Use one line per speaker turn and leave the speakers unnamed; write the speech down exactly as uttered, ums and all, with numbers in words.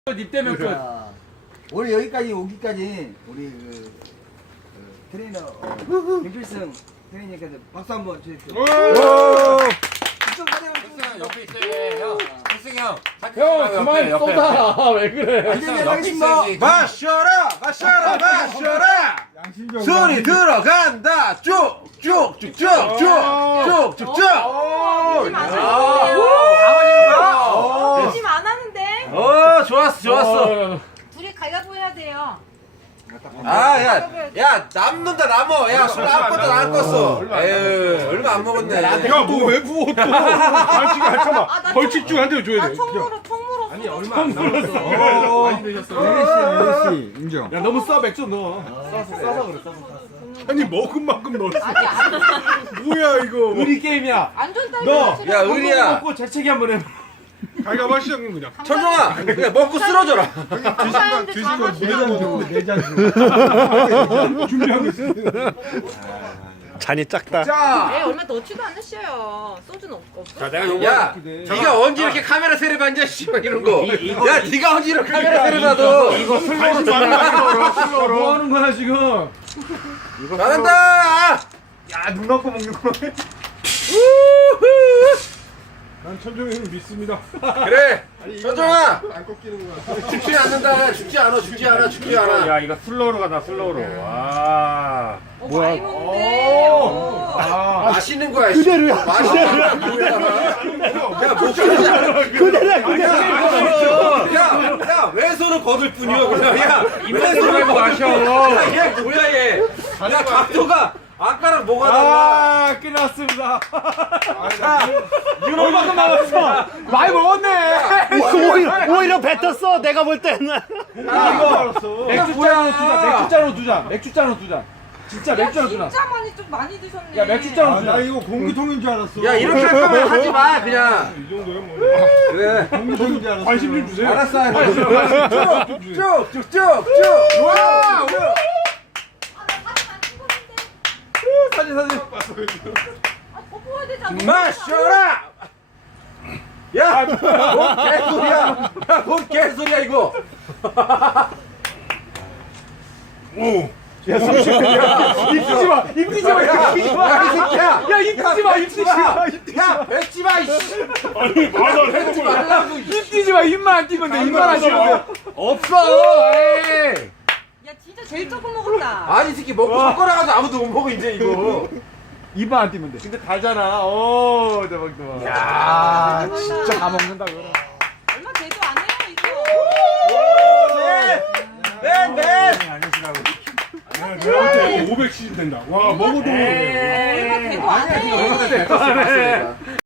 니 때문에 끝.
오늘 여기까지 오기까지 우리 그, 그 트레이너 어, 김필승 트레이너께서 박수 한번 주십시오.
옆에 있어요, 형. 필승이 형.
형 그만 쏟아. 왜 그래?
안전히 가겠습니다.
마셔라 마셔라 마셔라 소리 들어간다 쭉쭉쭉쭉쭉쭉쭉쭉
조심 안 하는데요. 조심 안 하는데.
어 좋았어 좋았어
둘이 가위바위보 해야 돼요.
아야야 남는다 남어 야술 아무것도 안 껐어 에휴 얼마 안 먹었네
야뭐왜 부어 또 아 지금 잠깐만
아, 나
벌칙 중 한 대 줘야
아
돼
총무로 총무로. 아니
얼마 안 남았어. 많이 드셨어.
씨, 인정.
야 너무 써 맥주 넣어. 싸서 싸서 그래. 싸서.
아니 먹은 만큼 넣었어
아니 안
뭐야 이거
우리 게임이야.
안전 따위.
너,
야
한번
의리야
먹고 재채기 한번 해.
가위가 시작은 그냥
천종아 그냥 먹고 쓰러져라
드신 거
내잔
준비하고 있어
잔이 작다.
자
에 얼마 넣지도 않으셔요. 소주는 없- 없어.
내가 요거 야 네가 언제 이렇게 카메라 세례 받냐 씨발 이런 거야 네가 언제 이렇게 카메라 세례 받아
이거 술로로 술로로 뭐 하는 거야 지금?
잘한다
야눈 감고 먹는 거 난 천종이 형 믿습니다
그래 천종아
안 꺾이는 거야
죽지 않는다 죽지 않아 죽지 않아 죽지 않아
야 이거 슬로우로 가다 슬로우로. 와.
어, 많이 먹는데. 어.
아,
맛있는 거야 그대로야 맛있는 거야 야 목소리 그대로야 그대로 야야 왼손은 거들 뿐이야 그냥 야 왼손을
말고 마셔.
야얘 뭐야 얘야 각도가 아까랑 뭐가 달라
아 끝났습니다. 얼마큼 남았어? 많이 먹었네.
오히려 오히려 뱉었어. 내가 볼 때는.
이거 맥주잔으로 두자. 맥주잔으로 두자. 맥주잔으로 두자. 진짜 맥주잔으로 두자.
진짜 많이 좀 많이 드셨네.
야 맥주잔으로
아,
두자.
나 이거 공기통인 줄 알았어.
야 이렇게 할 거면 하지 마 그냥
이 정도야 뭐
그래
공기통인 줄 알았어.
관심 좀 주세요
알았어 쭉쭉쭉쭉 와
사진 사진.
아, 더 보여야 되잖아.
마셔라 야 뭔 개소리야 야뭔 개소리야 이거
입히지 마. 입히지 마. 입히지 마.
야, 이 새끼야!
야 입히지 마. 입히지 마.
야, 뱉지 마, 이씨!
아니 말을
뱉지 말라고, 이
입히지 마. 입만 안 띄면 돼. 입만 안 띄면 돼. 없어. 에이.
야 진짜 제일 조금 먹었다.
아니, 이 새끼 먹고 손가락가지고 아무도 못 먹어, 이제 이거.
입만 안 띄면 돼. 근데 달잖아. 오 대박 대박. 야 진짜 다 먹는다 그거는.
얼마 되도 안 해요 이거.
맨, 맨!
내가 볼때 오백 씨즌 된다 와 먹어도
얼마 되도 안 해.
이거 뱉었어, 뱉었어.